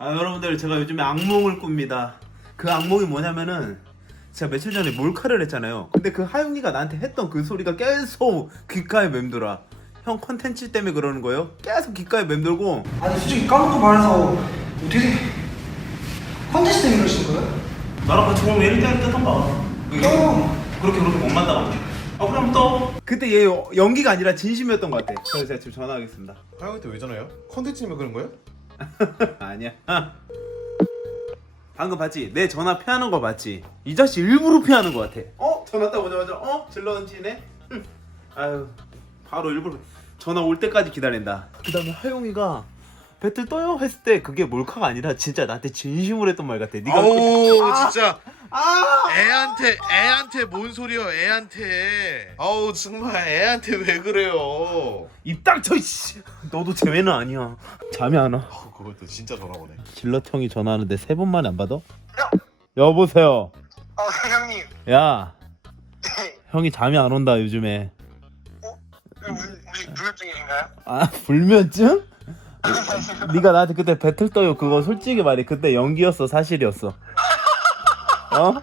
아 여러분들 제가 요즘에 악몽을 꿉니다. 그 악몽이 뭐냐면은 제가 며칠 전에 몰카를 했잖아요. 근데 그 하영이가 나한테 했던 그 소리가 계속 귓가에 맴돌아. 형 컨텐츠 때문에 그러는 거예요? 계속 귓가에 맴돌고 아니 솔직히 까놓고 말해서 어떻게 컨텐츠 때문에 그러신 거예요? 나랑 같이 보면 얘를 때는 뜨던가. 형 그렇게 그렇게 못 만나고. 아 그럼 또. 그때 얘 연기가 아니라 진심이었던 것 같아. 그래서 제가 지금 전화하겠습니다. 하영이한테 왜 전화해요? 컨텐츠 때문에 그런 거예요? 아니야. 방금 봤지? 내 전화 피하는 거 봤지? 이 자식 일부러 피하는 거 같아. 어? 전화 딱 오자마자 어? 질러 던지네? 흠. 아유 바로 일부러 전화 올 때까지 기다린다. 그 다음에 하용이가 배틀 떠요? 했을 때 그게 몰카가 아니라 진짜 나한테 진심으로 했던 말 같아. 네가 아우 아! 진짜 아! 애한테 애한테 뭔 소리야 애한테 아우 정말 애한테 왜 그래요 입 닥쳐 씨. 너도 제외는 아니야. 잠이 안 와. 아우 그것도 진짜 전화 오네 질럿 형이 전화하는데 세 번 만에 안 받아? 여보세요. 아 형님 야, 네 형이 잠이 안 온다 요즘에. 혹시 불면증이신가요? 아 불면증? 네가 나한테 그때 배틀 떠요 그거 솔직히 말해 그때 연기였어 사실이었어 어?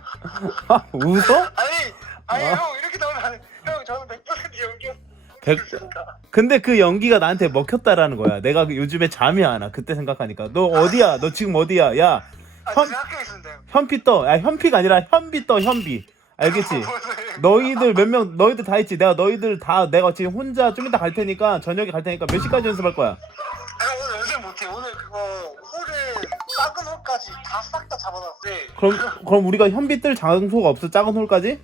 아, 웃어? 아니 아니 어? 형 이렇게 나오면 안 돼. 형 저는 100% 연기였 백- 근데 그 연기가 나한테 먹혔다라는 거야. 내가 그 요즘에 잠이 안 와. 그때 생각하니까. 너 어디야? 너 지금 어디야? 야아 제가 학교에 있었는데요 현피 떠 야 현피가 아니라 현비 떠 현비. 알겠지? 너희들 몇 명 너희들 다 있지? 내가 너희들 다 내가 지금 혼자 좀 이따 갈 테니까 저녁에 갈 테니까 몇 시까지 연습할 거야 아 오늘 그거 홀을 작은 홀까지 다 싹 다 잡아놨는데 그럼 그럼 우리가 현비 뜰 장소가 없어 작은 홀까지?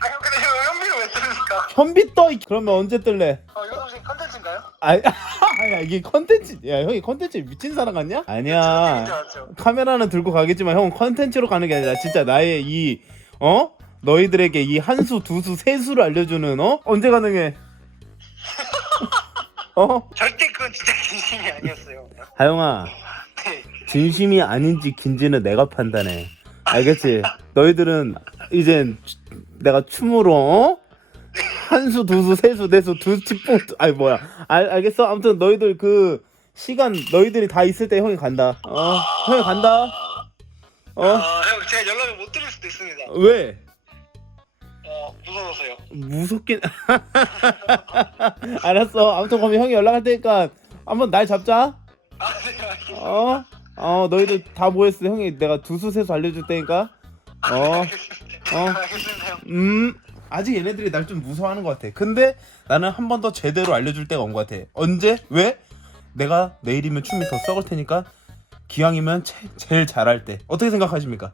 아 형 근데 형 현비를 왜 쓰니까 현비 떠 이- 그러면 언제 뜰래? 어 이거 혹시 컨텐츠인가요? 아, 야 이게 컨텐츠 야 형이 컨텐츠 미친 사람 같냐? 아니야 맞죠? 카메라는 들고 가겠지만 형은 컨텐츠로 가는 게 아니라 진짜 나의 이 어? 너희들에게 이 한 수, 두 수, 세 수를 알려주는 어? 언제 가능해? 어? 절대 그건 진짜 진심이 아니었어요 하영아 네 진심이 아닌지 긴지는 내가 판단해 알겠지? 너희들은 이젠 추- 내가 춤으로 어? 한 수, 두 수, 세 수, 네 수, 두 치뽕 아니 뭐야 알, 알겠어? 아무튼 너희들 그 시간 너희들이 다 있을 때 형이 간다 어? 형이 간다 어? 아, 형 제가 연락을 못 드릴 수도 있습니다 왜? 어 무서워서요. 무섭긴 알았어. 아무튼 그럼 형이 연락할 테니까 한번 날 잡자. 아 네 알겠습니다. 어? 어 너희들 다 모였을 때 형이 내가 두수 세수 알려줄 테니까. 어? 알겠습니다 어? 알겠습니다 형. 음? 아직 얘네들이 날 좀 무서워하는 것 같아. 근데 나는 한 번 더 제대로 알려줄 때가 온 것 같아. 언제? 왜? 내가 내일이면 춤이 더 썩을 테니까 기왕이면 제, 제일 잘할 때. 어떻게 생각하십니까?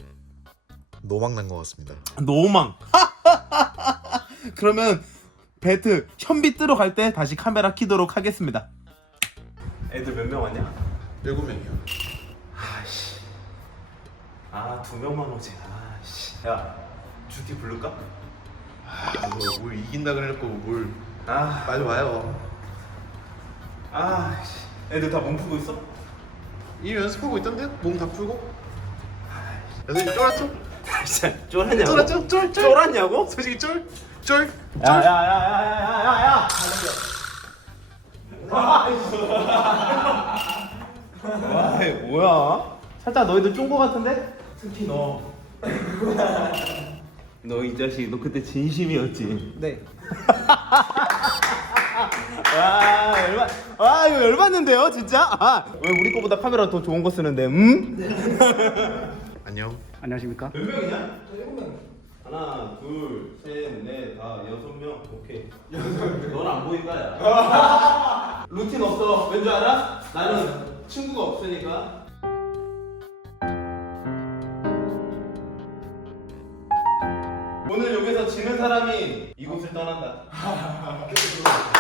노망 난 것 같습니다. 노망 그러면 배트 현비 뜨러 갈 때 다시 카메라 키도록 하겠습니다 애들 몇 명 왔냐? 일곱 명이요 아씨 아 두 명만 오지 아씨 야 주티 부를까? 아뭘 뭘 이긴다 그래놓고 뭘 아 빨리 와요 아씨 애들 다 몸 푸고 있어? 이미 연습하고 있던데? 몸 다 풀고 선생님 쫄았죠? 진짜 쫄았냐고? 쫄았죠? 쫄? 쫄? 쫄았냐고? 솔직히 쫄? 쫄? 야야야야야야야야 와 뭐야? 살짝 너희들 쫀거 같은데? 특히 너. 너 이 자식 너 그때 진심이었지? 네 와 열받 아 이거 열받는데요 진짜? 아 왜 우리 거보다 카메라 더 좋은 거 쓰는데 음? 안녕 안녕하십니까 몇 명이냐? 저 일곱 명. 하나, 둘, 셋, 넷, 다 여섯 명. 오케이. 넌안 보인다 야. 루틴 없어. 왠 줄 알아? 나는 친구가 없으니까. 오늘 여기서 지는 사람이 이곳을 떠난다.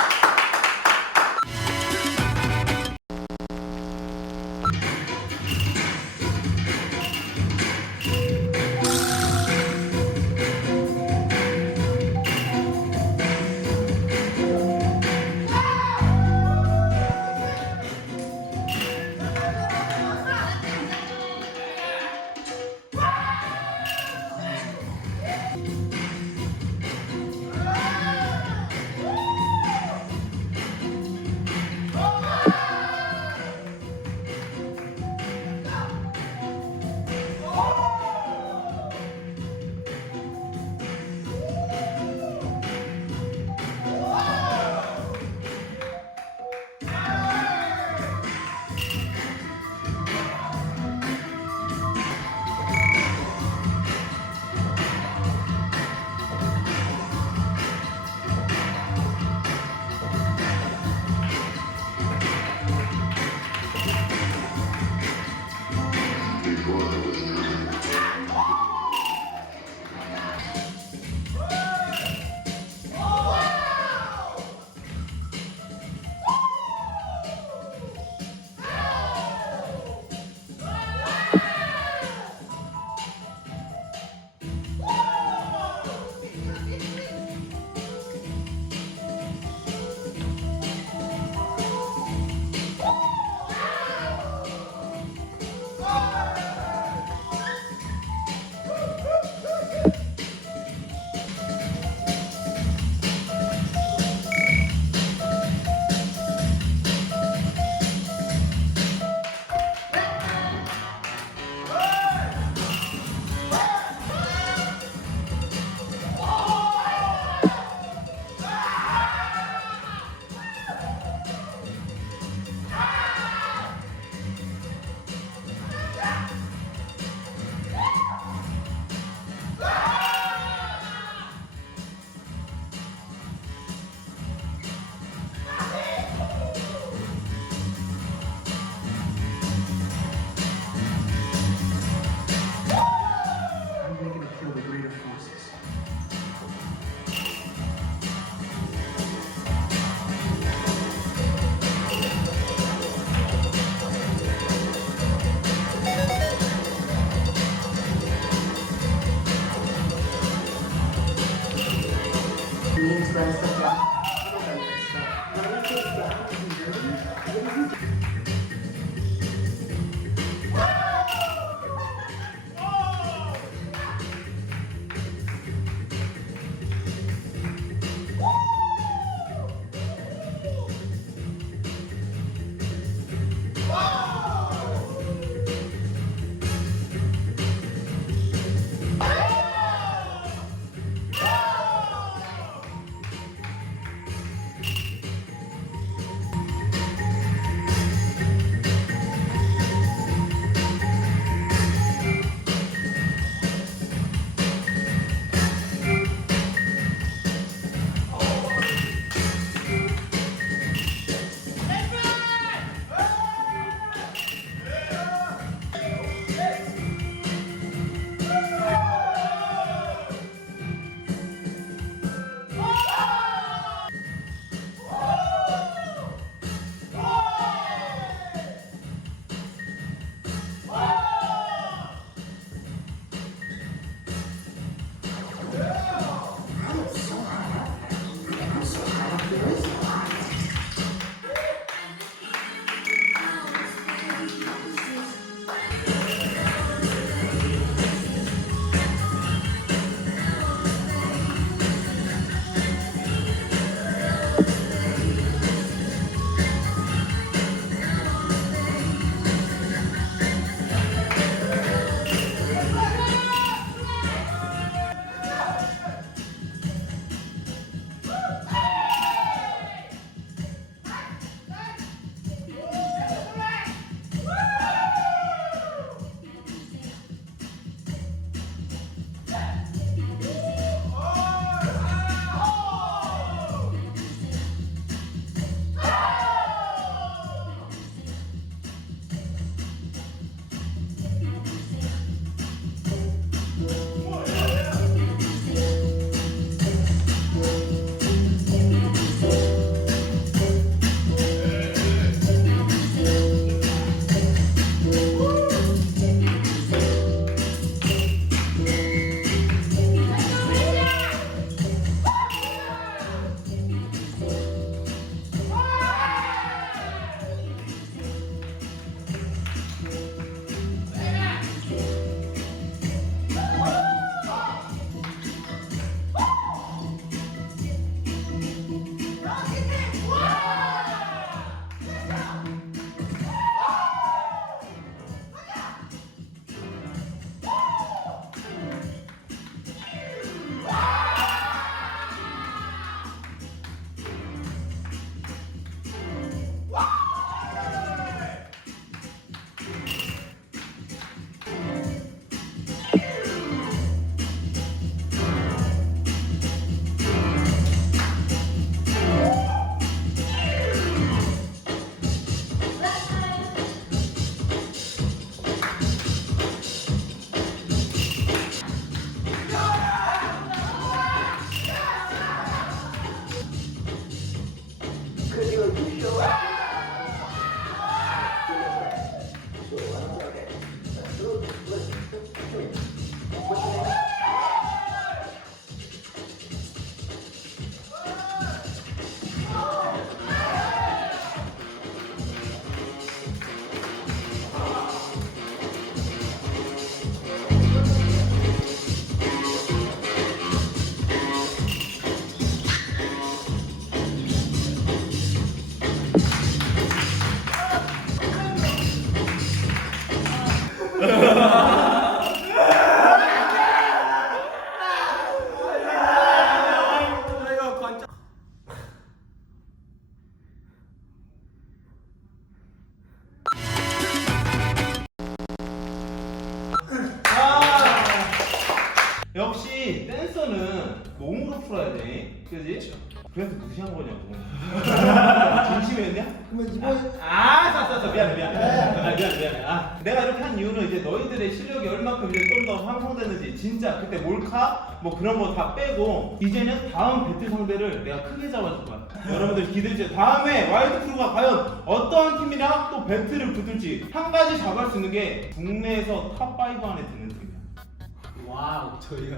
거냐고. 진심이었냐? 그러면 이번 아, 쌌쌌쌌 미안해 미안해. 아, 미안해 미안해. 아, 내가 이렇게 한 이유는 이제 너희들의 실력이 얼마큼 이제 좀 더 향상되는지 진짜 그때 몰카 뭐 그런 거 다 빼고 이제는 다음 배틀 상대를 내가 크게 잡아줄 거야. 여러분들 기대해 주세요. 다음에 와일드 크루가 과연 어떠한 팀이랑 또 배틀을 붙을지 한 가지 잡을 수 있는 게 국내에서 탑5 안에 드는 팀이야. 와우 저희가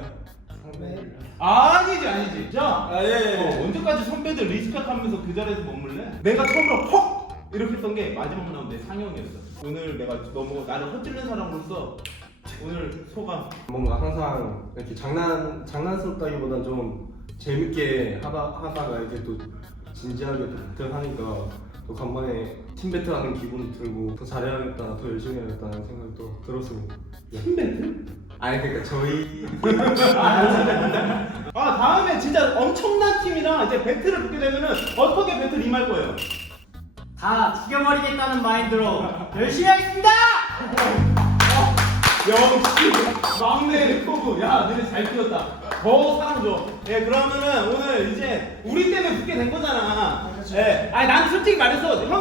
아니지 아니지. 자, 아, 예, 예. 어, 언제까지 선배들 리스펙하면서 그 자리에서 머물래? 내가 처음으로 퍽 이렇게 했던 게 마지막 라운드에 상영이었어. 오늘 내가 너무 나를 헛질른 사람으로서 오늘 소감. 뭔가 항상 이렇게 장난 장난스럽다기보단 좀 재밌게 하다 하다가 이제 또 진지하게 또 배틀 하니까 또 간만에 팀 배틀하는 기분이 들고 더 잘해야겠다, 더 열심히 해야겠다는 생각이 또 들었습니다. 팀 배틀? 아니 그러니까 저희. 아 다음에 진짜 엄청난 팀이랑 이제 배틀을 붙게 되면은 어떻게 배틀 임할 거예요? 다 죽여버리겠다는 마인드로 열심히 하겠습니다. 역시 막내 리코브. 야 너네 잘 키웠다. 더 사랑 줘예 그러면은 오늘 이제 우리 때문에 붙게 된 거잖아. 예. 아니 난 솔직히 말해서 형이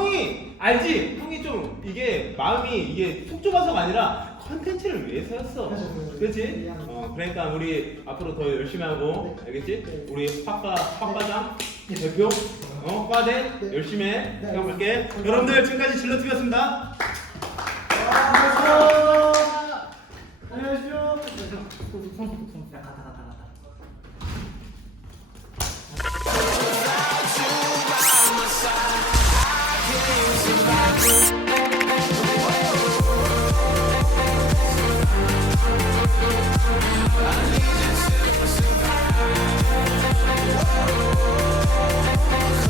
알지 형이 좀 이게 마음이 이게 속 좁아서가 아니라 컨텐츠를 위해서였어 그렇지 어 그러니까 우리 앞으로 더 열심히 하고 알겠지 우리 팍가 팍과장 대표 어 과대 열심히 해 생각할게 여러분들 지금까지 질러트였습니다 안녕하세요. 가다 Oh,